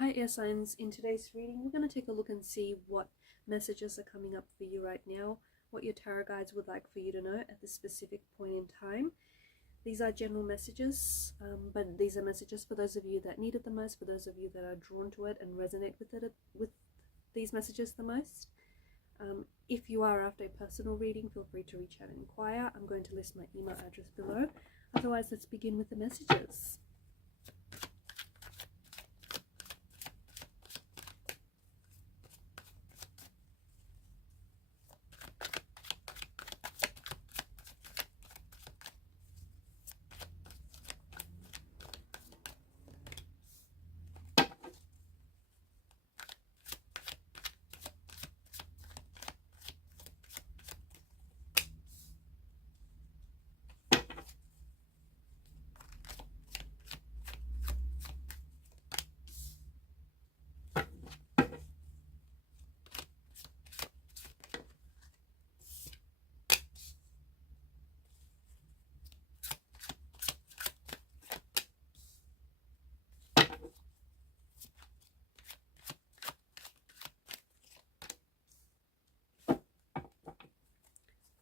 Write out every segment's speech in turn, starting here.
Hi air signs, in today's reading we're going to take a look and see what messages are coming up for you right now, what your tarot guides would like for you to know at this specific point in time. These are general messages, but these are messages for those of you that need it the most, for those of you that are drawn to it and resonate with these messages the most. If you are after a personal reading, feel free to reach out and inquire. I'm going to list my email address below. Otherwise, let's begin with the messages.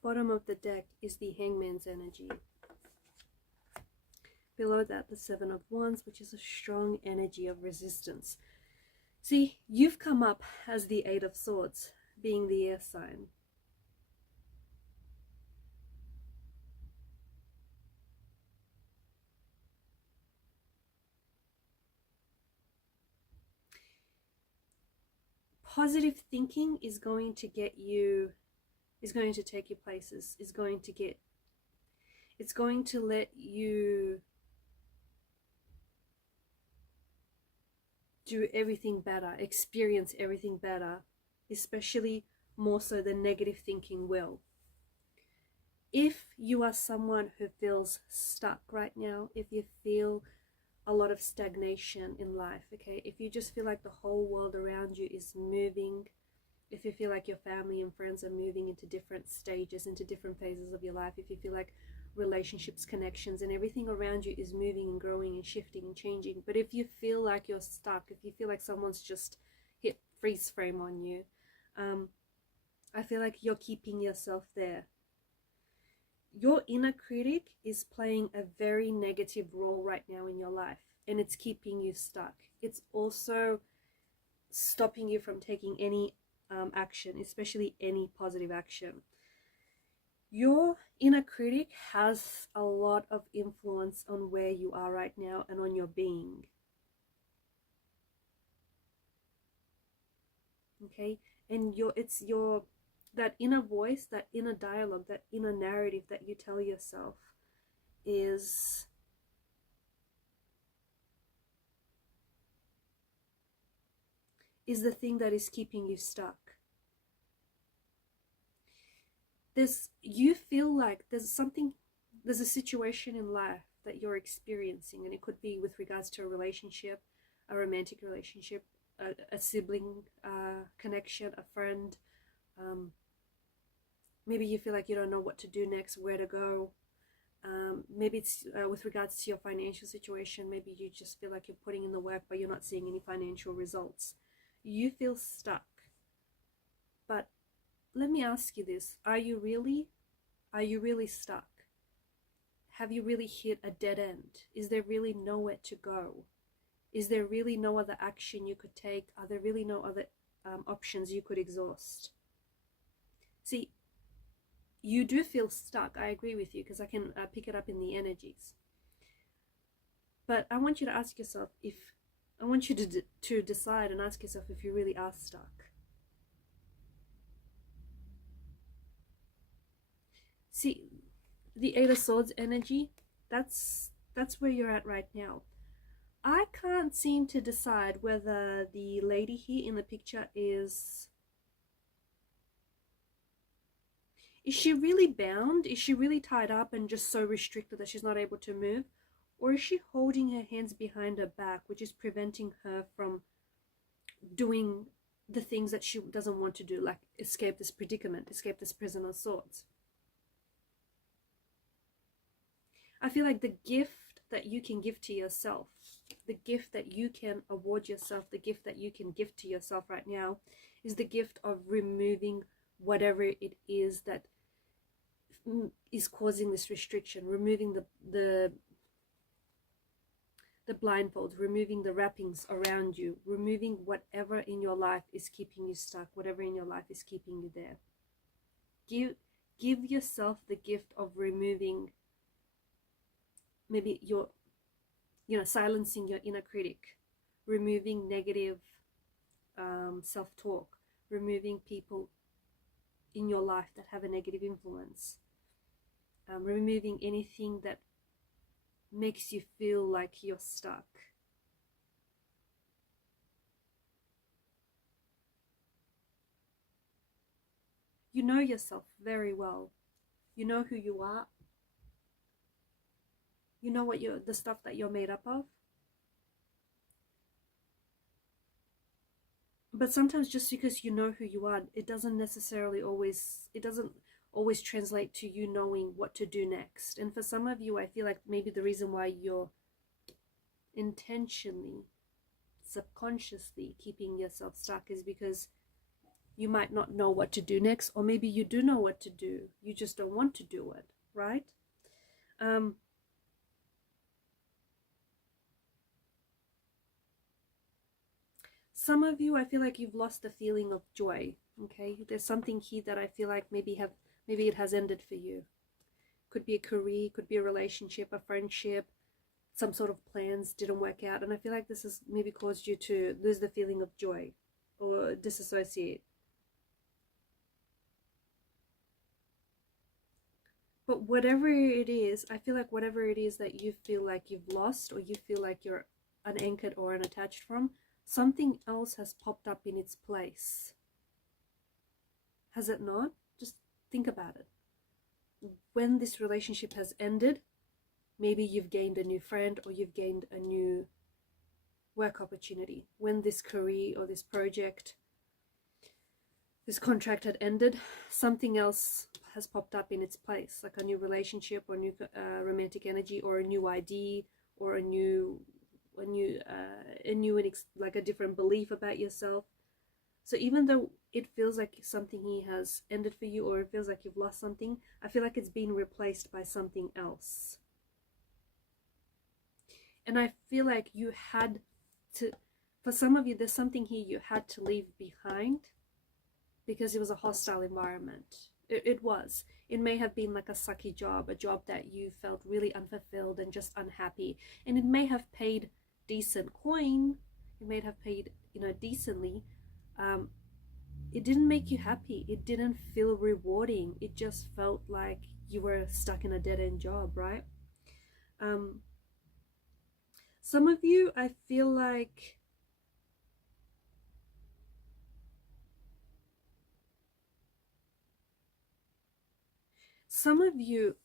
Bottom of the deck is the Hangman's energy. Below that, the Seven of Wands, which is a strong energy of resistance. See, you've come up as the Eight of Swords, being the air sign. Positive thinking is going to get you, is going to take you places, it's going to let you do everything better, experience everything better, especially more so than negative thinking will. If you are someone who feels stuck right now, if you feel a lot of stagnation in life, okay, if you just feel like the whole world around you is moving, if you feel like your family and friends are moving into different stages, into different phases of your life, if you feel like relationships, connections, and everything around you is moving and growing and shifting and changing, but if you feel like you're stuck, if you feel like someone's just hit freeze frame on you, I feel like you're keeping yourself there. Your inner critic is playing a very negative role right now in your life, and it's keeping you stuck. It's also stopping you from taking any action, especially any positive action. Your inner critic has a lot of influence on where you are right now and on your being. Okay, and that inner voice, that inner dialogue, that inner narrative that you tell yourself is the thing that is keeping you stuck. You feel like there's a situation in life that you're experiencing, and it could be with regards to a relationship, a romantic relationship, a sibling connection, a friend. Maybe you feel like you don't know what to do next, where to go. Maybe it's with regards to your financial situation. Maybe you just feel like you're putting in the work, but you're not seeing any financial results. You feel stuck. But let me ask you this. Are you really stuck? Have you really hit a dead end? Is there really nowhere to go? Is there really no other action you could take? Are there really no other options you could exhaust? See, you do feel stuck. I agree with you, because I can pick it up in the energies. But I want you to ask yourself I want you to decide and ask yourself if you really are stuck. See, the Eight of Swords energy, that's where you're at right now. I can't seem to decide whether the lady here in the picture is she really bound? Is she really tied up and just so restricted that she's not able to move? Or is she holding her hands behind her back, which is preventing her from doing the things that she doesn't want to do, like escape this predicament, escape this prison of swords? I feel like the gift that you can give to yourself, the gift that you can award yourself, the gift that you can give to yourself right now is the gift of removing whatever it is that is causing this restriction, removing the blindfolds, removing the wrappings around you, removing whatever in your life is keeping you stuck, whatever in your life is keeping you there. Give yourself the gift of removing maybe your, silencing your inner critic, removing negative self-talk, removing people in your life that have a negative influence, removing anything that makes you feel like you're stuck. You know yourself very well. You know who you are. You know what the stuff that you're made up of. But sometimes just because you know who you are, it doesn't always translate to you knowing what to do next. And for some of you, I feel like maybe the reason why you're intentionally, subconsciously keeping yourself stuck is because you might not know what to do next, or maybe you do know what to do, you just don't want to do it, right? Some of you, I feel like you've lost the feeling of joy. Okay, there's something here that I feel like maybe it has ended for you. Could be a career, could be a relationship, a friendship, some sort of plans didn't work out, and I feel like this has maybe caused you to lose the feeling of joy or disassociate. But whatever it is, I feel like whatever it is that you feel like you've lost, or you feel like you're unanchored or unattached from, something else has popped up in its place. Has it not? Just think about it. When this relationship has ended, maybe you've gained a new friend, or you've gained a new work opportunity. When this career or this project, this contract had ended, something else has popped up in its place, like a new relationship, or new romantic energy, or a new idea, or a new like a different belief about yourself. So even though it feels like something here has ended for you, or it feels like you've lost something, I feel like it's been replaced by something else. And I feel like you had to, for some of you, there's something here you had to leave behind because it was a hostile environment. It was. It may have been like a sucky job, a job that you felt really unfulfilled and just unhappy. And it may have paid decent coin. It may have paid, decently. It didn't make you happy. It didn't feel rewarding. It just felt like you were stuck in a dead-end job, right? Some of you, I feel like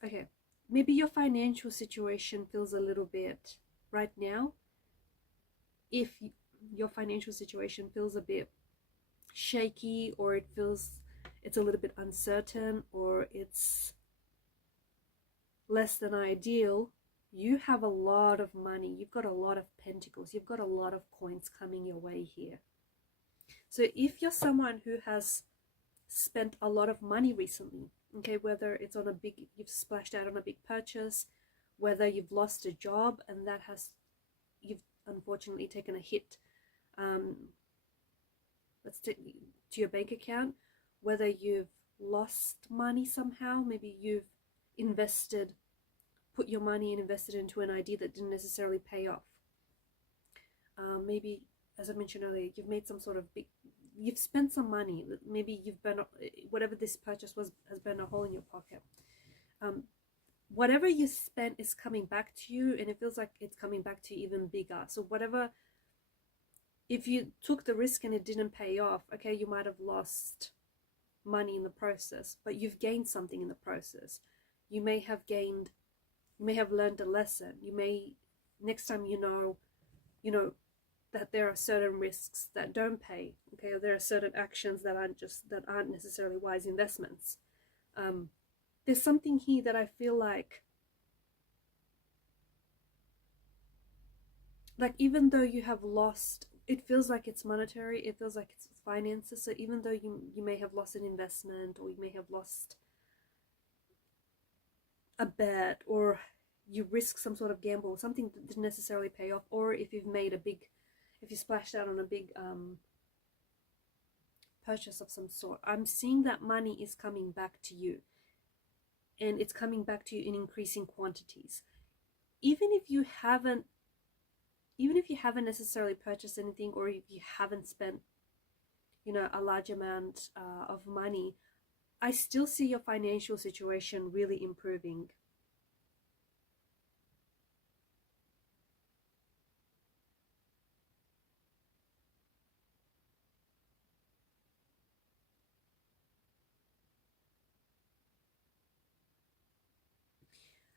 okay, maybe your financial situation feels a little bit right now. If your financial situation feels a bit shaky, or it's a little bit uncertain, or it's less than ideal, you have a lot of money, you've got a lot of pentacles, you've got a lot of coins coming your way here. So if you're someone who has spent a lot of money recently, okay, whether it's on you've splashed out on a big purchase, whether you've lost a job and you've unfortunately taken a hit to your bank account, whether you've lost money somehow, maybe you've put your money and invested into an idea that didn't necessarily pay off. Maybe, as I mentioned earlier, you've made some sort of you've spent some money. Maybe whatever this purchase was has burned a hole in your pocket. Whatever you spent is coming back to you, and it feels like it's coming back to you even bigger. So if you took the risk and it didn't pay off, okay, you might have lost money in the process, but you've gained something in the process. You may have learned a lesson. Next time you know that there are certain risks that don't pay, okay, or there are certain actions that aren't necessarily wise investments. There's something here that I feel like like, even though you have lost, it feels like it's monetary, it feels like it's finances. So even though you may have lost an investment, or you may have lost a bet, or you risk some sort of gamble, something that didn't necessarily pay off, or if you've made a big, if you splashed out on a big purchase of some sort, I'm seeing that money is coming back to you, and it's coming back to you in increasing quantities. Even if you haven't, even if you haven't necessarily purchased anything, or if you haven't spent, you know, a large amount of money, I still see your financial situation really improving.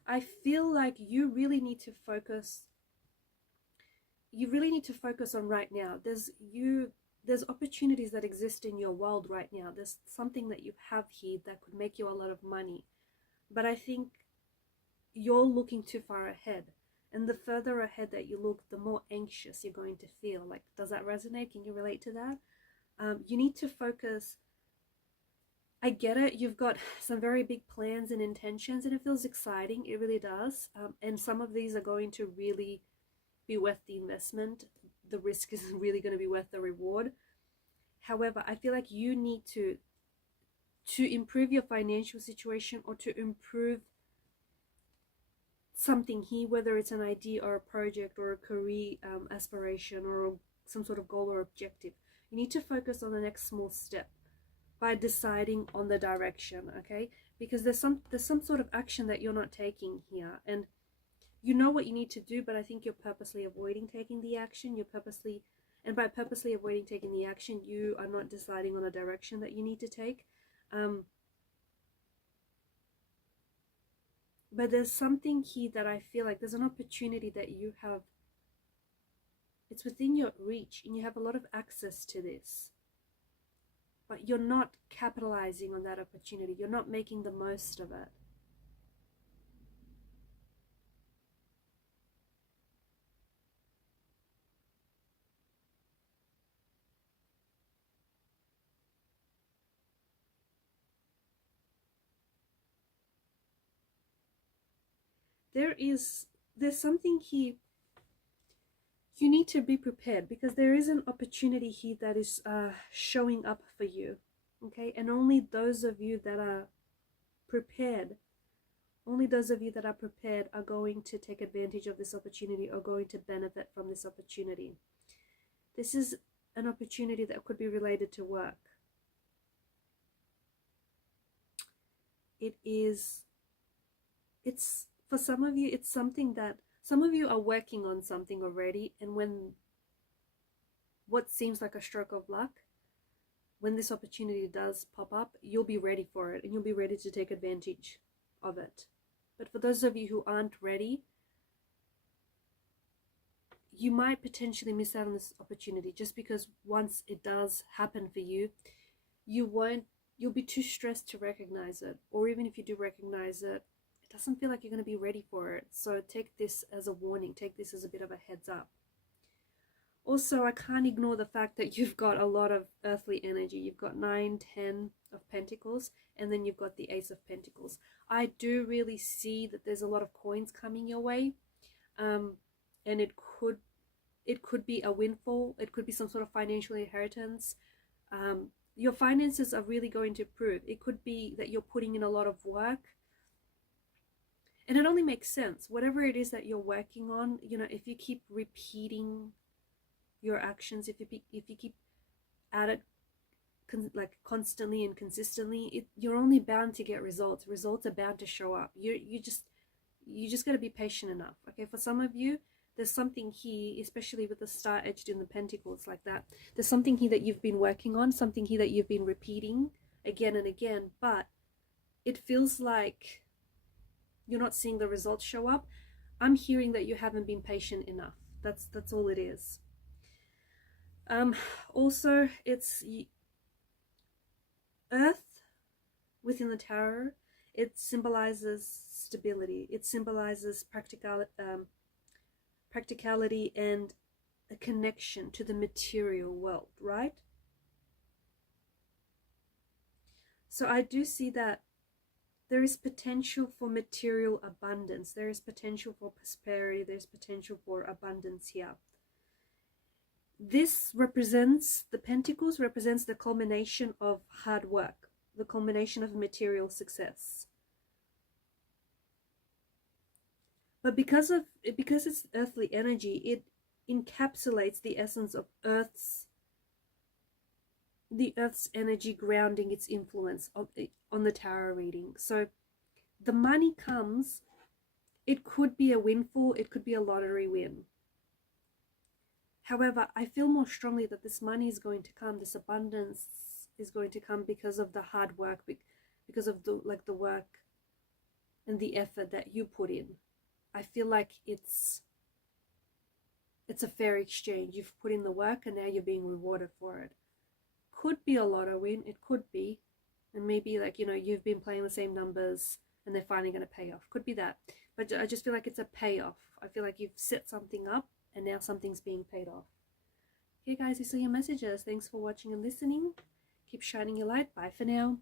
I feel like you really need to focus, you really need to focus on right now. There's opportunities that exist in your world right now. There's something that you have here that could make you a lot of money. But I think you're looking too far ahead. And the further ahead that you look, the more anxious you're going to feel. Like, does that resonate? Can you relate to that? You need to focus. I get it. You've got some very big plans and intentions, and it feels exciting. It really does. And some of these are going to really be worth the investment. The risk is really going to be worth the reward. However, I feel like you need to improve your financial situation, or to improve something here, whether it's an idea or a project or a career aspiration, or some sort of goal or objective. You need to focus on the next small step by deciding on the direction, okay? Because there's some sort of action that you're not taking here, and you know what you need to do, but I think you're purposely avoiding taking the action. You're purposely, and by purposely avoiding taking the action, you are not deciding on a direction that you need to take. But there's something here that I feel like there's an opportunity that you have. It's within your reach, and you have a lot of access to this. But you're not capitalizing on that opportunity. You're not making the most of it. There's something here. You need to be prepared, because there is an opportunity here that is showing up for you, okay? And only those of you that are prepared, only those of you that are prepared are going to take advantage of this opportunity, or going to benefit from this opportunity. This is an opportunity that could be related to work. It's for some of you, it's something that some of you are working on something already, and when what seems like a stroke of luck, when this opportunity does pop up, you'll be ready for it, and you'll be ready to take advantage of it. But for those of you who aren't ready, you might potentially miss out on this opportunity, just because once it does happen for you, you'll be too stressed to recognize it. Or even if you do recognize it, it doesn't feel like you're going to be ready for it. So take this as a warning, take this as a bit of a heads up. Also, I can't ignore the fact that you've got a lot of earthly energy. You've got 9, 10 of Pentacles, and then you've got the Ace of Pentacles. I do really see that there's a lot of coins coming your way, and it could be a windfall. It could be some sort of financial inheritance. Your finances are really going to improve. It could be that you're putting in a lot of work. And it only makes sense. Whatever it is that you're working on, you know, if you keep repeating your actions, if you keep at it like constantly and consistently, you're only bound to get results. Results are bound to show up. You just got to be patient enough. Okay, for some of you, there's something here, especially with the star edged in the pentacles like that. There's something here that you've been working on, something here that you've been repeating again and again, but it feels like you're not seeing the results show up. I'm hearing that you haven't been patient enough. That's all it is. Also, it's Earth within the tarot. It symbolizes stability. It symbolizes practicality and a connection to the material world, right? So I do see that there is potential for material abundance. There is potential for prosperity. There's potential for abundance here. This represents, the Pentacles represents the culmination of hard work, the culmination of material success. But because it's earthly energy, it encapsulates the essence of the Earth's energy, grounding its influence on the tarot reading. So the money comes, it could be a windfall, it could be a lottery win. However, I feel more strongly that this money is going to come, this abundance is going to come because of the hard work, because of the work and the effort that you put in. I feel like it's a fair exchange. You've put in the work and now you're being rewarded for it. Could be a lotto win, it could be. And maybe like, you know, you've been playing the same numbers and they're finally going to pay off. Could be that. But I just feel like it's a payoff. I feel like you've set something up and now something's being paid off. Okay guys, these are your messages. Thanks for watching and listening. Keep shining your light. Bye for now.